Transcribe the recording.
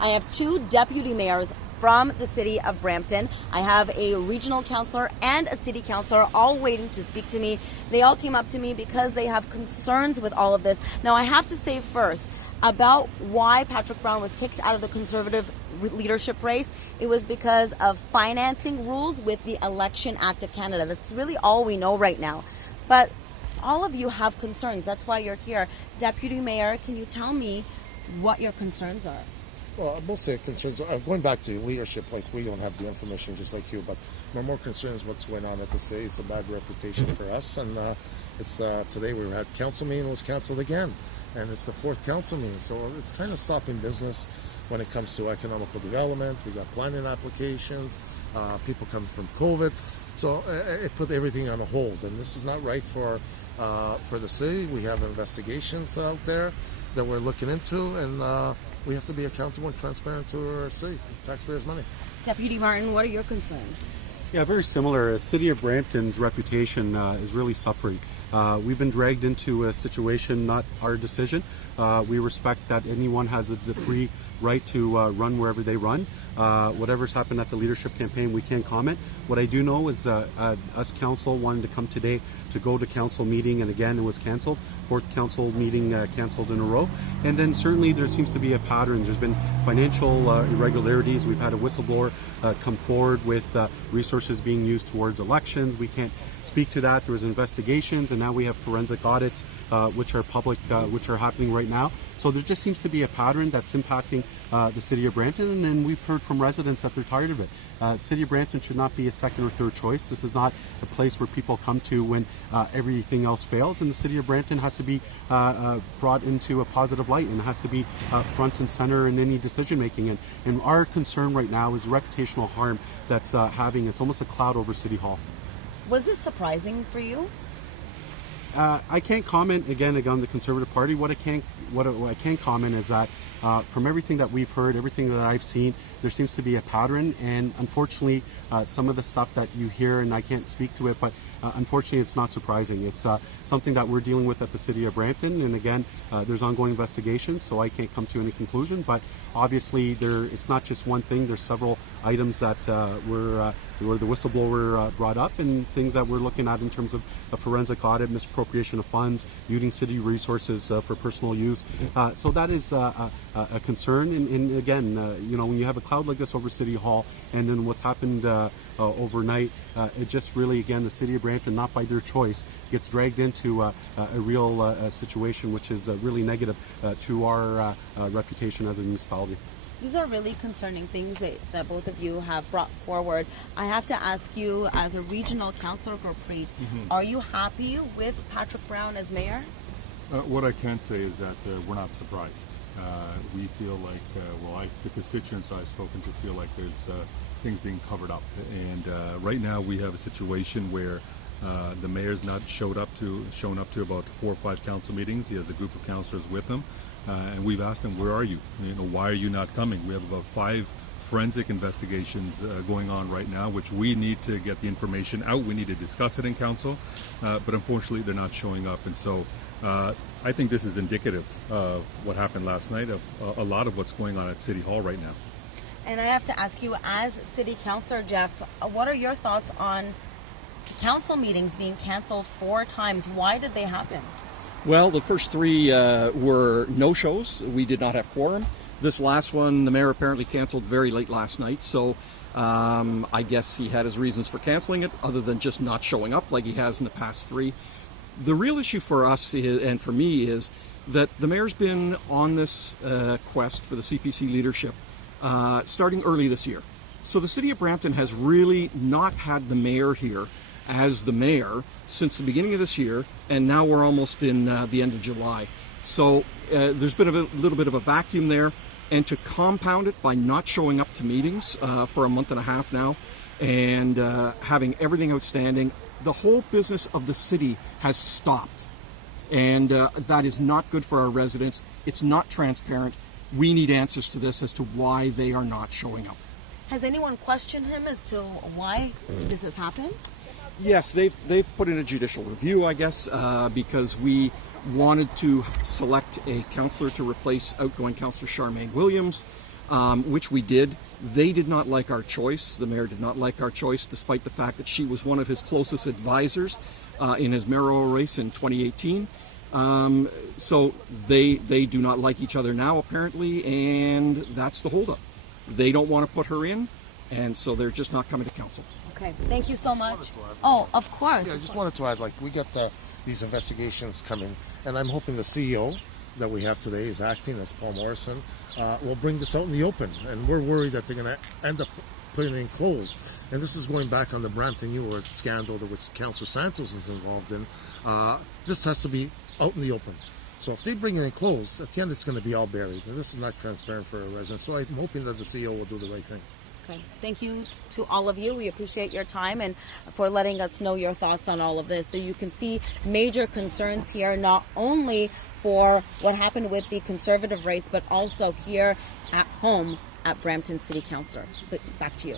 I have 2 deputy mayors from the city of Brampton. I have a regional councillor and a city councillor all waiting to speak to me. They all came up to me because they have concerns with all of this. Now, I have to say first about why Patrick Brown was kicked out of the Conservative leadership race. It was because of financing rules with the Election Act of Canada. That's really all we know right now. But all of you have concerns. That's why you're here. Deputy Mayor, can you tell me what your concerns are? Well, mostly concerns, going back to leadership, like we don't have the information just like you, but my more concern is what's going on at the city. It's a bad reputation for us, and it's today we had council meeting, was canceled again, and it's the 4th council meeting, so it's kind of stopping business when it comes to economical development. We got planning applications, people coming from COVID, so it put everything on a hold, and this is not right for the city. We have investigations out there that we're looking into, and we have to be accountable and transparent to our city, taxpayers' money. Deputy Martin, what are your concerns? Yeah, very similar. The City of Brampton's reputation is really suffering. We've been dragged into a situation, not our decision. We respect that anyone has the free right to run wherever they run. Whatever's happened at the leadership campaign, we can't comment. What I do know is us council wanted to come today to go to council meeting, and again it was canceled. 4th council meeting canceled in a row. And then certainly there seems to be a pattern. There's been financial irregularities. We've had a whistleblower come forward with resources being used towards elections. We can't speak to that. There was investigations, and now we have forensic audits which are public, which are happening right now. So there just seems to be a pattern that's impacting the city of Brampton, and we've heard from residents that they're tired of it. The city of Brampton should not be a second or third choice. This is not a place where people come to when everything else fails, and the city of Brampton has to be brought into a positive light and has to be front and center in any decision making. And our concern right now is the reputational harm that's having. It's almost a cloud over City Hall. Was this surprising for you? I can't comment again on the Conservative Party. What I can comment is that from everything that we've heard, everything that I've seen, there seems to be a pattern, and unfortunately some of the stuff that you hear, and I can't speak to it, but unfortunately it's not surprising. It's something that we're dealing with at the City of Brampton, and again there's ongoing investigations, so I can't come to any conclusion, but obviously it's not just one thing. There's several items that were the whistleblower brought up, and things that we're looking at in terms of a forensic audit, misappropriation of funds, using city resources for personal use. So that is a concern, and again, when you have a cloud like this over City Hall, and then what's happened overnight, it just really, again, the City of Brampton, not by their choice, gets dragged into a real situation which is really negative to our reputation as a municipality. These are really concerning things that both of you have brought forward. I have to ask you, as a regional councillor for Preet, are you happy with Patrick Brown as mayor? What I can say is that we're not surprised. We feel like, the constituents I've spoken to feel like there's things being covered up. And right now we have a situation where the mayor's not shown up to about 4 or 5 council meetings. He has a group of councillors with him. And we've asked him, where are you? Why are you not coming? We have about 5 forensic investigations going on right now, which we need to get the information out. We need to discuss it in council, but unfortunately they're not showing up. And so I think this is indicative of what happened last night, of a lot of what's going on at City Hall right now. And I have to ask you, as city councillor, Jeff, what are your thoughts on council meetings being canceled 4 times? Why did they happen? Well, the first 3 were no-shows. We did not have quorum. This last one, the mayor apparently canceled very late last night, so I guess he had his reasons for canceling it, other than just not showing up like he has in the past 3. The real issue for us and for me is that the mayor's been on this quest for the CPC leadership starting early this year. So the city of Brampton has really not had the mayor here as the mayor since the beginning of this year, and now we're almost in the end of July. So there's been a little bit of a vacuum there, and to compound it by not showing up to meetings for a month and a half now, and having everything outstanding, the whole business of the city has stopped. And that is not good for our residents. It's not transparent. We need answers to this as to why they are not showing up. Has anyone questioned him as to why this has happened? Yes, they've put in a judicial review, I guess, because we wanted to select a councillor to replace outgoing councillor Charmaine Williams. which we did. They did not like our choice. The mayor did not like our choice, despite the fact that she was one of his closest advisors in his mayoral race in 2018. So they do not like each other now, apparently, and that's the holdup. They don't want to put her in, and so they're just not coming to council. Okay, thank you so much. Oh, of course. Yeah, I just wanted to add, like, we got these investigations coming, and I'm hoping the CEO that we have today is acting as Paul Morrison, will bring this out in the open. And we're worried that they're going to end up putting it in closed. And this is going back on the Brampton U scandal, which Councillor Santos is involved in. This has to be out in the open. So if they bring it in closed, at the end it's going to be all buried. And this is not transparent for our residents. So I'm hoping that the CEO will do the right thing. Okay. Thank you to all of you. We appreciate your time and for letting us know your thoughts on all of this. So you can see major concerns here, not only for what happened with the Conservative race, but also here at home at Brampton City Council. But back to you.